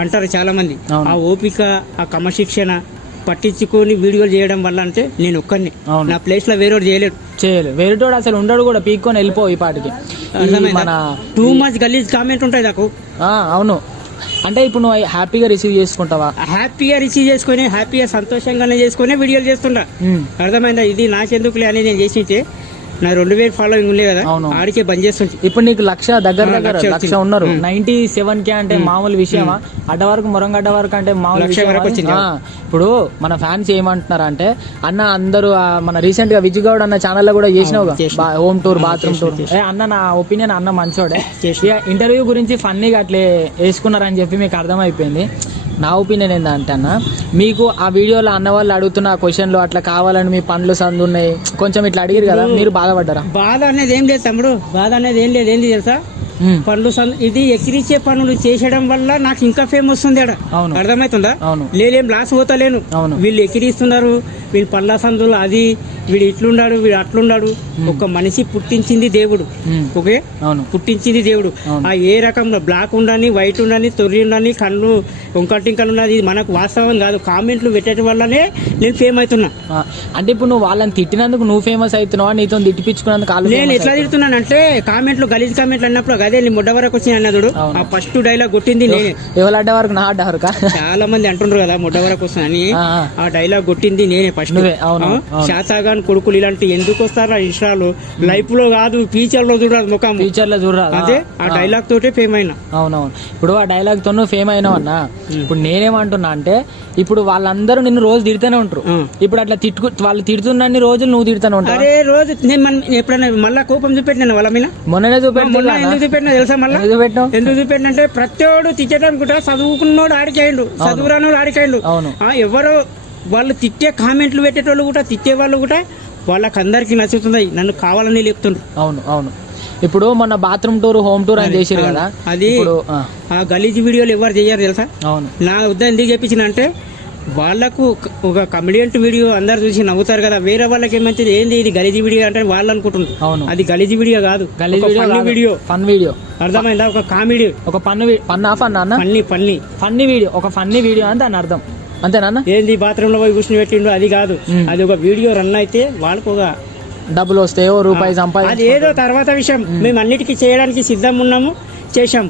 అంటారు చాలా మంది. ఆ ఓపిక, ఆ క్రమశిక్షణ పట్టించుకొని వీడియోలు చేయడం వల్ల అంటే నేను ఒక్కడిని, నా ప్లేస్ లో వేరేవాడు చేయలేడు. వేరేటోడు అసలు ఉండడు కూడా, పీక్కొని వెళ్ళిపో ఈ పాటికి. మన టూ మచ్ గలీజ్ కామెంట్ ఉంటాయి నాకు. అవును, అంటే ఇప్పుడు నువ్వు హ్యాపీగా రిసీవ్ చేసుకుంటావా? హ్యాపీగా రిసీవ్ చేసుకుని హ్యాపీగా సంతోషంగానే చేసుకుని వీడియోలు చేస్తుంటా. అర్థమైందా? ఇది నాకెందుకులే అనేది నేను చేసింటే నా 2000 ఫాలోయింగ్ ఉండే కదా, ఆడికే బంద్ చేస్తుంది. ఇప్పుడు నీకు దగ్గర లక్ష ఉన్నారు. 97K అంటే మామూలు విషయమా? అడ్డ వరకు మొరంగడ్డ వరకు అంటే మామూలు విషయం. ఇప్పుడు మన ఫ్యాన్స్ ఏమంటున్నారు అంటే, అన్న అందరూ మన రీసెంట్ గా విజయ్ గౌడ్ అన్న ఛానల్ లో కూడా చేసినావు హోమ్ టూర్, బాత్రూమ్ టూర్. అన్న నా ఒపీనియన్ అన్న మంచోడే, ఇంటర్వ్యూ గురించి ఫన్నీగా అట్లే వేసుకున్నారని చెప్పి మీకు అర్థమైపోయింది. నా ఒపీనియన్ ఏంటంటే అన్న, మీకు ఆ వీడియోలో అన్న వాళ్ళు అడుగుతున్న క్వశ్చన్లు అట్లా కావాలని మీ పనులు సందు ఉన్నాయి కొంచెం ఇట్లా అడిగారు కదా, మీరు బాధపడ్డారా? బాధ అనేది ఏం లేదు తమ్ముడు, బాధ అనేది ఏం లేదు. ఏంది తెలుసా, పనులు ఇది ఎక్కిరిచ్చే పనులు చేసడం వల్ల నాకు ఇంకా ఫేమ్ వస్తుంది. అర్థమవుతుందా? లేదేం లాస్ పోతలేను. వీళ్ళు ఎక్కిరిస్తున్నారు, వీళ్ళు పనుల సందులు, అది వీడు ఇట్లున్నాడు, వీడు అట్లున్నాడు. ఒక మనిషి పుట్టించింది దేవుడు, ఓకే, పుట్టించింది దేవుడు. ఆ ఏ రకంలో బ్లాక్ ఉండని, వైట్ ఉండని, తొర్రి ఉండని, కళ్ళు వంకటింకలు ఉన్నది మనకు వాస్తవం కాదు. కామెంట్లు పెట్టడం వల్లనే నేను ఫేమ్ అవుతున్నా. అంటే ఇప్పుడు నువ్వు వాళ్ళని తిట్టినందుకు నువ్వు ఫేమస్ అవుతున్నావా? నీతో తిట్టిపించుకున్నందుకు నేను ఎట్లా తిడుతున్నానంటే, కామెంట్లు గలీజ్ కామెంట్లు అన్నప్పుడు అదే నీ ముడ్డ వరకు వచ్చిన అన్నదుడు. ఆ ఫస్ట్ డైలాగ్ కొట్టింది నేనే. ఎవరు అడ్డ వరకు? నా అడ్డ వరకు చాలా మంది అంటుండ్రు కదా ముడ్డ వరకు వస్తుందని. ఆ డైలాగ్ కొట్టింది నేనే ఫస్ట్. శాతాగాన్ కొడుకులు ఇలాంటి ఎందుకు వస్తారా ఇన్స్టాలో? లైఫ్ లో కాదు, ఫ్యూచర్ లో చూడరాదు, ముఖం ఫ్యూచర్ లో చూడరాదు. అదే ఆ డైలాగ్ తోటే ఫేమ్ అయినా. అవునవును, ఇప్పుడు ఆ డైలాగ్ తో ఫేమ్ అయినావు అన్న. ఇప్పుడు నేనేమంటున్నా అంటే, ఇప్పుడు వాళ్ళందరూ నిన్ను రోజు తిడుతూనే ఉంటారు. ఇప్పుడు అట్లా వాళ్ళు తిడుతున్నన్ని రోజులు నువ్వు తిడుతూనే ఉంటావు. అరే రోజు నేను ఎప్పుడైనా మళ్ళా కోపం చూపెట్టినా వాళ్ళ మీద? మొన్ననే చూపెట్టినా. ఎందుకు చూపెట్టినా తెలుసా? మళ్ళీ ఎందుకు చూపెట్టినంటే, ప్రతివాడు తిట్టడం కూడా చదువుకున్నోడు ఆడికాయండు, చదువురానోడు ఆడికాయండు. ఎవరో వాళ్ళు తిట్టే కామెంట్లు పెట్టేటోళ్ళు కూడా, తిట్టే వాళ్ళు కూడా వాళ్ళకి అందరికి నచ్చుతున్నాయి, నన్ను కావాలని లేపుతుండ్రు. అవును, ఇప్పుడు మన బాత్రూమ్ టూర్, హోమ్ టూర్ అని చేసారు కదా, అది ఆ గలీజ్ వీడియోలు ఎవరు చేయరు తెలుసా? నా ఉద్దేశం ఎందుకు చెప్పించిన అంటే, వాళ్ళకు ఒక కమెడియంట్ వీడియో అందరు చూసి నవ్వుతారు కదా, వేరే వాళ్ళకి ఏమంటే ఏంది ఇది గలీజ్ వీడియో అంటే వాళ్ళు అనుకుంటున్నారు. అది గలీజ్ వీడియో కాదు, ఫన్ వీడియో. అర్థమైందా? ఒక కామెడీ, ఒక ఫన్నీ వీడియో, ఒక ఫన్నీ వీడియో అని దాని అర్థం. అంతేనా? ఏంది బాత్రూమ్ లో పోయి కూర్చుని పెట్టిండు అది కాదు, అది ఒక వీడియో రన్ అయితే వాళ్ళకు ఒక డబ్బులు వస్తాయో, రూపాయి సంపాది, అది ఏదో తర్వాత విషయం. మేము అన్నిటికీ చేయడానికి సిద్ధం ఉన్నాము, చేశాం.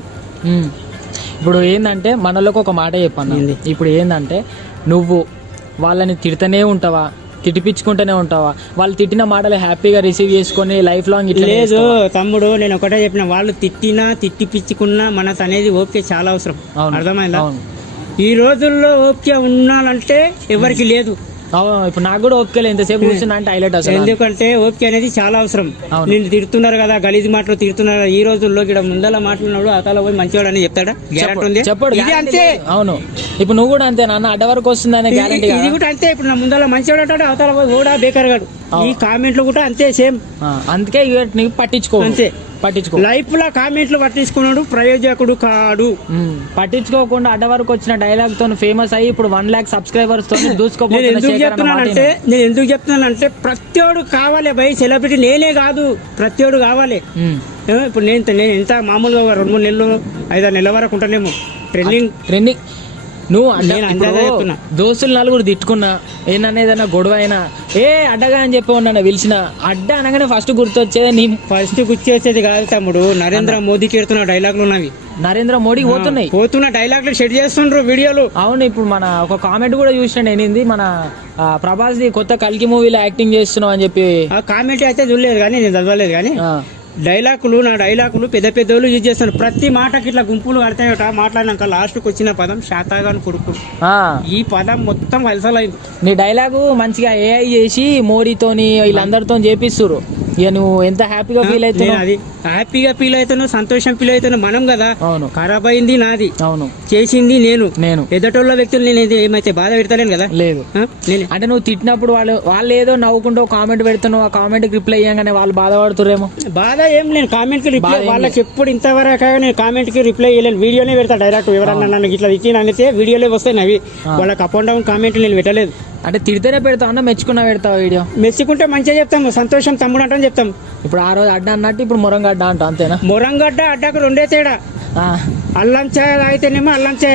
ఇప్పుడు ఏంటంటే మనలోకి ఒక మాట చెప్పాను. ఇప్పుడు ఏంటంటే, నువ్వు వాళ్ళని తిడుతూనే ఉంటావా, తిట్టిపించుకుంటూనే ఉంటావా? వాళ్ళు తిట్టిన మాటలు హ్యాపీగా రిసీవ్ చేసుకొని లైఫ్ లాంగ్ ఇట్లా? లేదు తమ్ముడు, నేను ఒకటే చెప్పిన, వాళ్ళు తిట్టినా తిట్టిపించుకున్నా మనసు అనేది ఓపిక చాలా అవసరం. అర్థమైందా? ఈ రోజుల్లో ఓపిక ఉండాలంటే ఎవరికి లేదు. ఇప్పుడు నాకు కూడా ఓపిక లేదు, ఎంతసేపు కూర్చున్నా అంటే హైలైట్ అసలు. ఎందుకంటే ఓపిక అనేది చాలా అవసరం. నేను తిడుతున్నారు కదా, గలీజ్ మాటలు తిడుతున్నారు. ఈ రోజుల్లో ఇక్కడ ముందల మాట్లాడినాడు అతల పోయి మంచివాడు అని చెప్తాడా? గ్యారెంటీ ఉంది? చెప్పడు. అంతే. అవును, ఇప్పుడు నువ్వు కూడా అంతే నాన్న, అడ్డ వరకు వస్తుందనే గ్యారెంటీ. ఇది కూడా అంతే. ఇప్పుడు నా ముందల మంచివాడు అంటాడు, అవతల పోయి కూడా బేకర్ గాడు. ఈ కామెంట్లు కూడా అంతే సేమ్. అందుకే నీకు పట్టించుకో, అంతే పట్టించుకో. లైఫ్ లో కామెంట్లు పట్టించుకున్నాడు ప్రయోజకుడు కాడు. పట్టించుకోకుండా అడ్డ వరకు వచ్చిన డైలాగ్ తో ఫేమస్ అయ్యి ఇప్పుడు 1 lakh సబ్స్క్రైబర్స్ తో దూసుకోపోతున్నా. నేను ఎందుకు చెప్తున్నానంటే, ప్రతివాడు కావాలి భయ్, సెలబ్రిటీ నేనే కాదు, ప్రతివాడు కావాలి. ఇప్పుడు నేను ఎంత మామూలుగా 2-3 నెలలు 5-6 నెలల వరకు ఉంటానేమో ట్రెండింగ్. నువ్వు దోస్తులు 4 తిట్టుకున్నా, ఏదైనా గొడవ అయినా అడ్డగా అని చెప్పి ఉన్నా పిలిచిన, అడ్డ అనగానే ఫస్ట్ గుర్తొచ్చేది వచ్చేది కాదు తమ్ముడు. నరేంద్ర మోదీకి ఎడుతున్న డైలాగులు ఉన్నవి, నరేంద్ర మోడీ పోతున్న డైలాగులు షెడ్ చేస్తుండ్రు వీడియోలు. అవును, ఇప్పుడు మన ఒక కామెంట్ కూడా చూసిన నేనింది, మన ప్రభాస్ ది కొత్త కల్కి మూవీలో యాక్టింగ్ చేస్తున్నావు అని చెప్పి. ఆ కామెంట్ అయితే చూడలేదు కానీ, నేను చదవలేదు కానీ, నా డైలాగులు పెద్ద పెద్దోళ్ళు యూజ్ చేస్తారు. ప్రతి మాటకి ఇట్లా గుంపులు కడతాయట. మాట్లాడినాక లాస్ట్ కు వచ్చిన పదం శాతాగాన్ కొడుకు. ఈ పదం మొత్తం వలసలైంది. నీ డైలాగు మంచిగా ఏఐ చేసి మోడీతోని వీళ్ళందరితో చేపిస్తురు. ఇక నువ్వు ఎంత హ్యాపీగా ఫీల్ అవుతున్నావు? అది హ్యాపీగా ఫీల్ అవుతాను, సంతోషం ఫీల్ అవుతాను. మనం కదా, అవును, ఖరాబ్ అయింది నాది, అవును, చేసింది నేను. ఎదటోళ్ళ వ్యక్తులు నేను ఏమైతే బాధ పెడతలేను కదా. లేదు అంటే నువ్వు తిట్టినప్పుడు వాళ్ళు ఏదో నవ్వుకుంటూ కామెంట్ పెడుతున్నావు, ఆ కామెంట్ కి రిప్లై ఇయ్యంగానే వాళ్ళు బాధపడుతురేమో. బాధ ఏం నేను కామెంట్ కి రిప్లై, వాళ్ళకి ఎప్పుడు ఇంతవరకు నేను కామెంట్ కి రిప్లై ఇవ్వలేను. వీడియోనే పెడతా డైరెక్ట్. ఎవరన్నా నన్ను ఇట్లా ఇచ్చి అనితే వీడియోలే వస్తాయి అవి. వాళ్ళకి అప్ అండ్ డౌన్ కామెంట్లు నేను పెట్టలేదు. అంటే తిడితేనే పెడతావు అన్న, మెచ్చుకున్నా పెడతావు వీడియో? మెచ్చుకుంటే మంచిగా చెప్తాము, సంతోషం తమ్ముడు అంటే చెప్తాం. ఇప్పుడు ఆ రోజు అడ్డ అన్నట్టు ఇప్పుడు మొరంగడ్డ అంటావు, అంతేనా? మొరంగడ్డ అడ్డకు రెండే తేడా. అల్లం చాయ్ అయితేనేమో అల్లం చాయ్